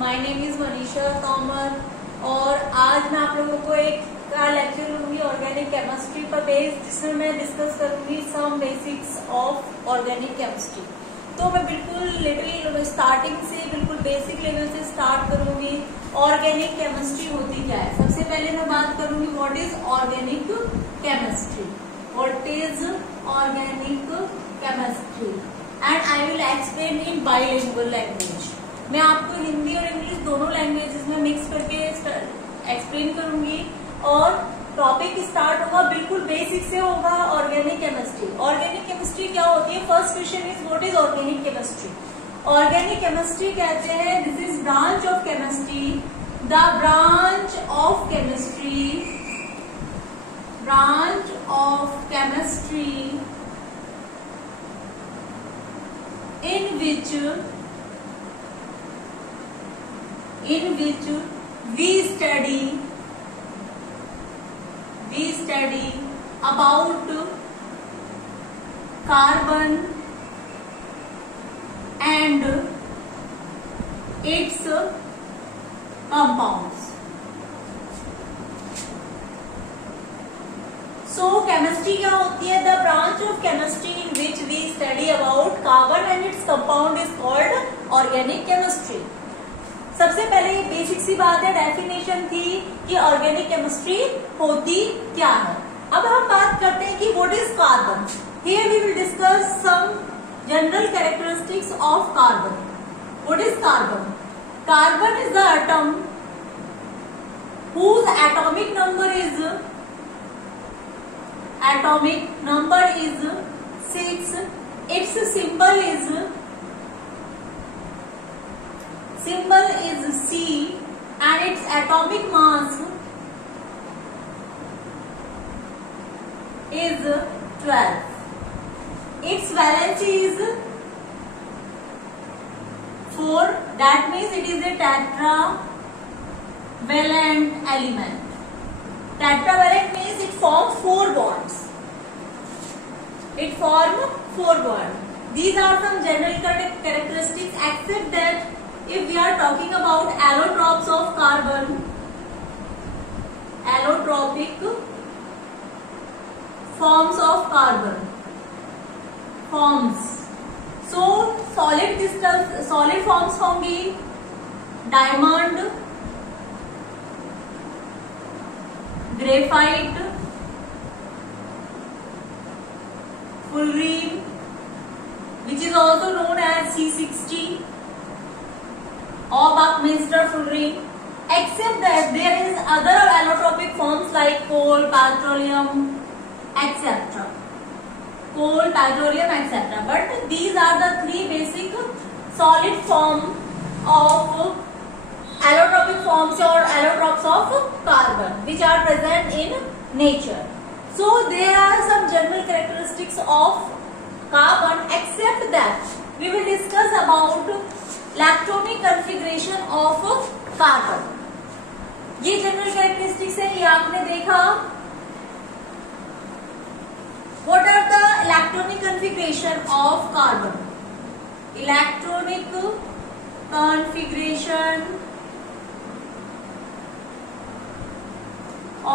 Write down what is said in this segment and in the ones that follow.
My name is Manisha Tomar और आज मैं आप लोगों को एक लेक्चर लूंगी ऑर्गेनिक केमिस्ट्री पर बेस्ड, जिसमें मैं डिस्कस करूंगी some basics of organic chemistry. तो मैं बिल्कुल लिटिल स्टार्टिंग से बिल्कुल बेसिक लेवल से स्टार्ट करूंगी। ऑर्गेनिक केमिस्ट्री होती क्या है? सबसे पहले मैं बात करूंगी what is organic chemistry. What is organic chemistry and I will explain in bilingual language. मैं आपको हिंदी और इंग्लिश दोनों लैंग्वेजेस में मिक्स करके एक्सप्लेन करूंगी और टॉपिक स्टार्ट होगा बिल्कुल बेसिक से होगा ऑर्गेनिक केमिस्ट्री। ऑर्गेनिक केमिस्ट्री क्या होती है? First question is what is organic chemistry. Organic chemistry कहते हैं this is branch of chemistry, the branch of chemistry, branch of chemistry in which we study about carbon and its compounds. So chemistry क्या होती है? The branch of chemistry in which we study about carbon and its compound is called organic chemistry. सबसे पहले ये basic सी बात है, definition थी कि ऑर्गेनिक केमिस्ट्री होती क्या है। अब हम बात करते हैं कि what is carbon. Here we will discuss some general characteristics of carbon. What is carbon? Carbon is the atom whose atomic number is 6. Its symbol is C and its atomic mass is 12. Its valency is 4. That means it is a tetravalent element. Tetravalent means it forms 4 bonds. It forms 4 bonds. These are some general characteristics, except that if we are talking about allotropes of carbon, allotropic forms of carbon forms. So solid forms होंगी diamond, graphite, fullerene, which is also known as C60, or Buckminster fullerene. Except that there is other allotropic forms like coal, petroleum, etc. But these are the 3 basic solid form of allotropic forms or allotropes of carbon which are present in nature. So there are some general characteristics of carbon, except that we will discuss about electronic configuration of carbon. ये general characteristics है, ये आपने देखा। What are the electronic configuration of carbon? Electronic configuration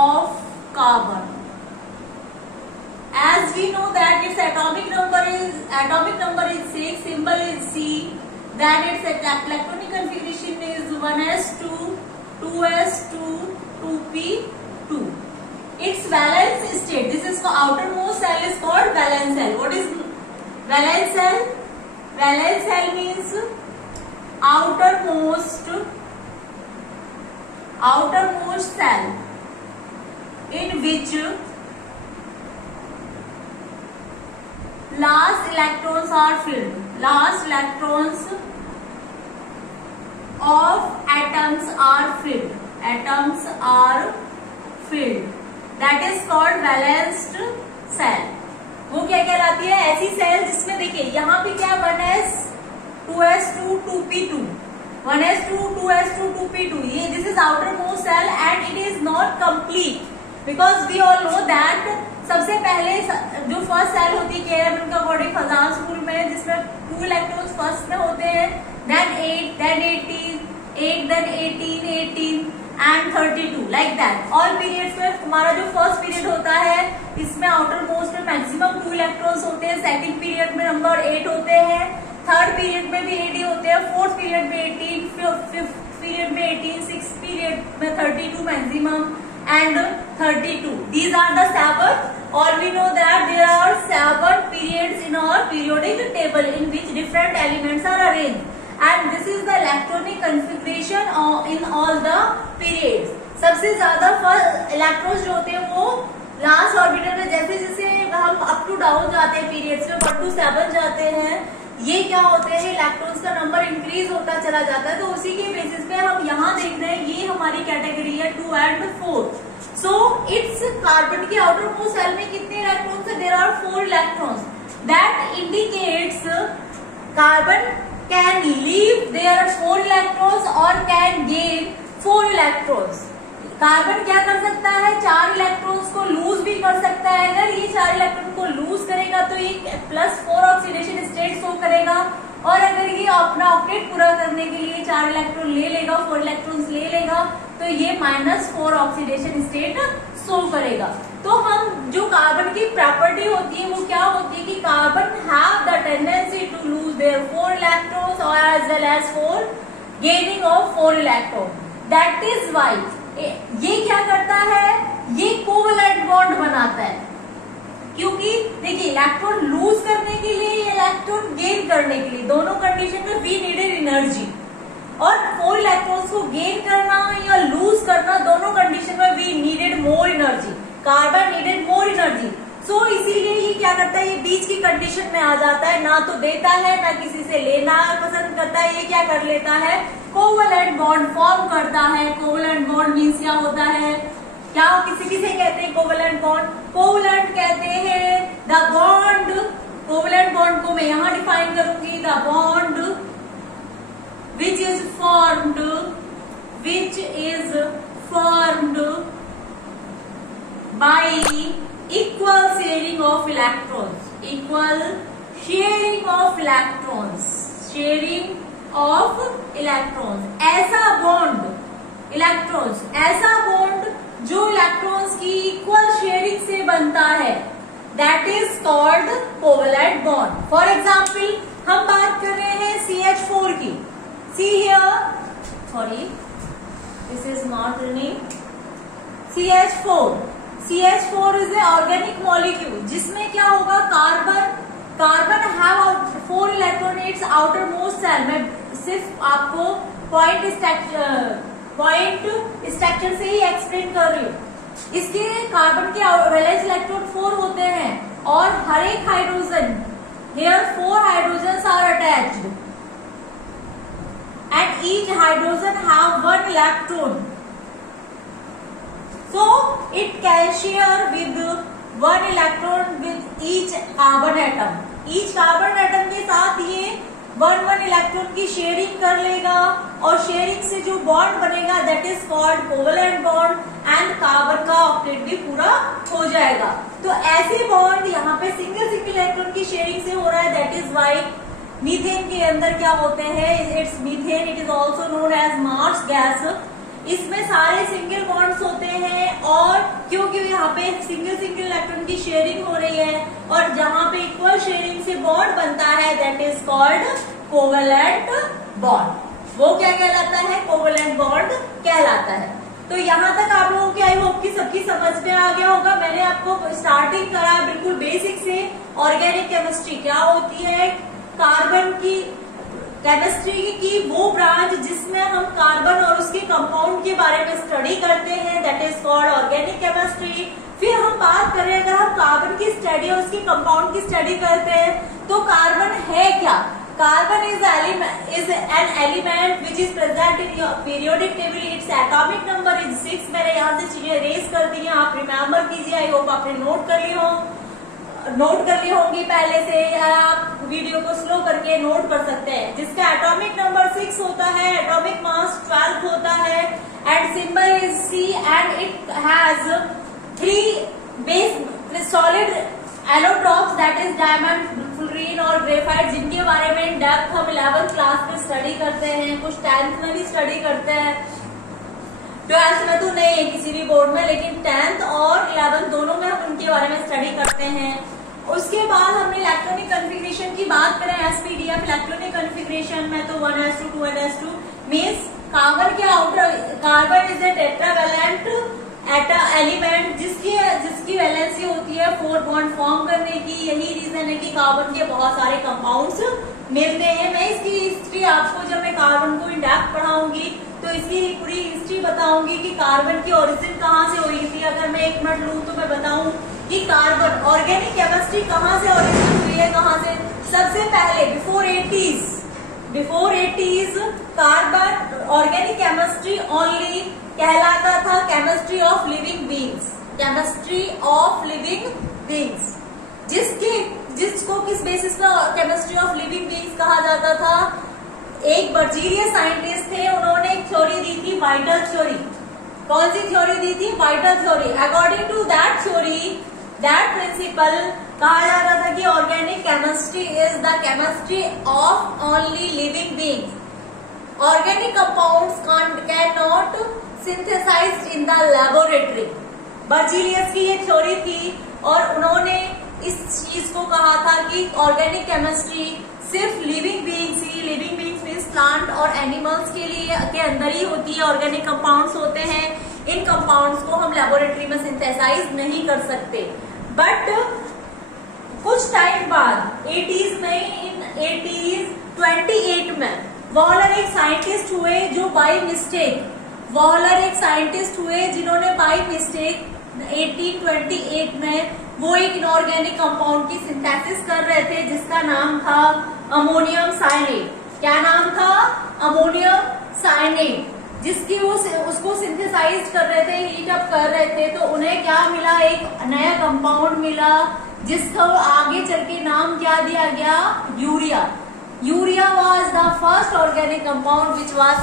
of carbon, as we know that its atomic number is 6, symbol is C, that its electronic configuration is 1s2, 2s2, 2p2. Its valence state, this is the outermost cell is called valence cell. What is valence cell? Valence cell means outermost cell in which last electrons are filled. Last electrons of atoms are filled. Atoms are filled. That is called valenced cell. वो क्या कहलाती है? ऐसी cell जिसमें देखिए यहाँ पे क्या 1s, 2s2, 2p2, 1s2, 2s2, 2p2. ये this is outermost cell and it is not complete because we all know that सबसे पहले जो फर्स्ट सेल होती है केएम के अकॉर्डिंग फजान स्कूल में, जिसमें 2 इलेक्ट्रॉन्स फर्स्ट में होते हैं, then 8, then 18, 8 then 18, 18 and 32 like that. All periods में हमारा जो फर्स्ट पीरियड होता है इसमें आउटर मोस्ट में मैक्सिमम 2 इलेक्ट्रॉन्स होते हैं, सेकंड पीरियड में नंबर 8 होते हैं, थर्ड पीरियड में भी 8 ही होते हैं, फोर्थ पीरियड में 18, फिफ्थ पीरियड में 18, सिक्स्थ पीरियड में 32 maximum and 32. These are the 7. Or we know that there are 7 periods in our periodic table in which different elements are arranged. And this is the electronic configuration in all the periods. सबसे ज्यादा electrons जो होते हैं वो last orbital में, जैसे जैसे हम अप टू डाउन जाते हैं पीरियड्स में, 1 to 7 जाते हैं, ये क्या होते हैं इलेक्ट्रॉन्स का नंबर इंक्रीज होता चला जाता है। तो उसी के बेसिस पे हम यहाँ देख रहे हैं, ये हमारी कैटेगरी है 2 and 4. सो इट्स कार्बन के आउटर मोस्ट सेल में कितने इलेक्ट्रॉन्स है? There are 4 electrons. That indicates carbon can leave there 4 electrons और कैन गेन 4 इलेक्ट्रॉन्स. कार्बन क्या कर सकता है? 4 इलेक्ट्रॉन्स को लूज भी कर सकता है. अगर ये 4 इलेक्ट्रॉन को लूज करेगा तो ये +4 ऑक्सीडेशन स्टेट शो करेगा, और अगर ये अपना ऑक्टेट पूरा करने के लिए 4 इलेक्ट्रॉन ले लेगा, 4 इलेक्ट्रॉन्स ले लेगा, तो ये -4 ऑक्सीडेशन स्टेट शो करेगा. तो हम जो कार्बन की प्रॉपर्टी होती है वो क्या होती है कि carbon have the tendency to lose their 4 electrons और as well as for gaining of 4 electron. That is why ये क्या करता है, ये कोवलेंट बॉन्ड बनाता है. क्योंकि देखिए इलेक्ट्रॉन लूज करने के लिए, इलेक्ट्रॉन गेन करने के लिए, दोनों कंडीशन में वी नीडेड एनर्जी, और 4 इलेक्ट्रॉन्स को गेन करना या लूज करना, दोनों कंडीशन में we needed more energy. Carbon needed more energy. So इसीलिए ये क्या करता है, ये बीच की कंडीशन में आ जाता है, ना तो देता है ना किसी से लेना पसंद करता है. ये क्या कर लेता है, कोवलेंट बॉन्ड फॉर्म करता है. कोवलेंट बॉन्ड मीन्स क्या होता है, क्या किसी किसे कहते हैं कोवलेंट बॉन्ड? कोवलेंट कहते हैं द बॉन्ड. कोवलेंट बॉन्ड को मैं यहां डिफाइन करूंगी, the bond which is formed by equal sharing of electrons. Equal sharing of electrons. Sharing of electrons. ऐसा बॉन्ड इलेक्ट्रॉन्स, ऐसा बॉन्ड जो इलेक्ट्रॉन्स की इक्वल शेयरिंग से बनता है, that is called covalent bond. For example हम बात कर रहे हैं CH4 की. See here, sorry, this is not the name. CH4. CH4 is an organic molecule जिसमें क्या होगा, carbon have 4 electron its outermost shell. मैं सिर्फ आपको पॉइंट स्ट्रक्चर से ही एक्सप्लेन कर रही हूँ. इसके कार्बन के वैलेंस इलेक्ट्रॉन 4 होते हैं, और हर एक hydrogen, here 4 hydrogens are attached. And each hydrogen have 1 electron. So it can share with 1 electron with each carbon atom. Each carbon atom के साथ ये 1 इलेक्ट्रॉन की शेयरिंग कर लेगा, और शेयरिंग से जो बॉन्ड बनेगा that is called covalent bond, and carbon का ऑक्टेट भी पूरा हो जाएगा. तो ऐसे बॉन्ड यहाँ पे सिंगल इलेक्ट्रॉन की शेयरिंग से हो रहा है. दैट इज वाई मीथेन के अंदर क्या होते हैं, it's methane, it is also known as marsh gas. इसमें सारे सिंगल बॉन्ड्स होते हैं, और क्योंकि यहाँ पे सिंगल इलेक्ट्रॉन की शेयरिंग हो रही है, और जहां पे इक्वल शेयरिंग से बॉन्ड बनता है that is called covalent bond. वो क्या कहलाता है, कोवलेंट बॉन्ड कहलाता है. तो यहाँ तक आप लोगों की आई होप की सबकी समझ में आ गया होगा. मैंने आपको स्टार्टिंग करा बिल्कुल बेसिक से. ऑर्गेनिक केमिस्ट्री क्या होती है, कार्बन की केमिस्ट्री की वो ब्रांच जिसमें हम कार्बन और उसके कंपाउंड के बारे में स्टडी करते हैं, that is called organic chemistry. फिर हम बात कर रहे हैं, अगर हम कार्बन की स्टडी और उसके कंपाउंड की स्टडी करते हैं तो कार्बन है क्या. Carbon is an element which is present in periodic table. Its atomic number is 6. मैंने यहाँ से चीजें रेज कर दी हैं, आप रिमेम्बर कीजिए. आई होप आपने नोट कर ली होंगी पहले से, या आप वीडियो को स्लो करके नोट कर सकते हैं. जिसका एटॉमिक नंबर 6 होता है, एटॉमिक मास 12 होता है, and symbol is C, and it has 3 base solid allotropes, that is diamond, fullerene graphene और ग्रेफाइट, जिनके बारे में इन डेप्थ हम 11th क्लास में स्टडी करते हैं, कुछ 10th में भी स्टडी करते हैं, 12th में तो नहीं है किसी भी बोर्ड में, लेकिन 10th और 11th दोनों में हम उनके बारे में स्टडी करते हैं। उसके बाद हमने इलेक्ट्रॉनिक कॉन्फ़िगरेशन की बात करें, एसपीडीएफ इलेक्ट्रॉनिक कॉन्फ़िगरेशन में तो 1s2 2s2 मीन्स कार्बन के outer, carbon is a tetravalent element जिसकी वैलेंसी होती है 4 बॉन्ड फॉर्म करने की। यही रीजन है कि कार्बन के बहुत सारे कंपाउंड्स मिलते हैं। मैं इसकी हिस्ट्री आपको, जब मैं कार्बन को इन डेप्थ पढ़ाऊंगी तो इसकी पूरी हिस्ट्री बताऊंगी कि कार्बन की ओरिजिन कहाँ से हुई थी। अगर मैं 1 मिनट लूं तो मैं बताऊं कि कार्बन ऑर्गेनिक केमिस्ट्री कहाँ से ओरिजिन हुई है, कहाँ से। सबसे पहले before 80s carbon organic chemistry only कहलाता था chemistry of living beings, chemistry of living beings, जिसको किस बेसिस पर केमिस्ट्री ऑफ लिविंग बीइंग्स कहा जाता था। एक बर्जीलियस साइंटिस्ट थे, उन्होंने एक थ्योरी दी थी, वाइटल थ्योरी। कौन सी थ्योरी दी थी? Vital theory. According to that theory, that principle, कहा जाता था कि organic chemistry is the chemistry of only living beings. Organic compounds can not synthesized in the laboratory. Berzelius की ये थ्योरी थी और उन्होंने इस चीज को कहा था कि ऑर्गेनिक केमिस्ट्री सिर्फ लिविंग बीइंग्स ही, लिविंग बीइंग्स मीन्स प्लांट और एनिमल्स के लिए के अंदर ही होती है, ऑर्गेनिक कंपाउंड्स होते हैं। इन कंपाउंड्स को हम लेबोरेटरी में सिंथेसाइज नहीं कर सकते। बट कुछ टाइम बाद 80s में, इन 1828 में वॉलर एक साइंटिस्ट हुए जो बाय मिस्टेक, वॉलर एक साइंटिस्ट हुए जिन्होंने बाय मिस्टेक 1828 में वो एक इनऑर्गेनिक कंपाउंड की सिंथेसिस कर रहे थे जिसका नाम था अमोनियम साइनेट। क्या नाम था? Ammonium cyanate. जिसकी वो उसको सिंथेसाइज कर रहे थे, हीट अप कर रहे थे, तो उन्हें क्या मिला? एक नया कंपाउंड मिला जिसको आगे चल के नाम क्या दिया गया? Urea. Urea was the first organic compound which was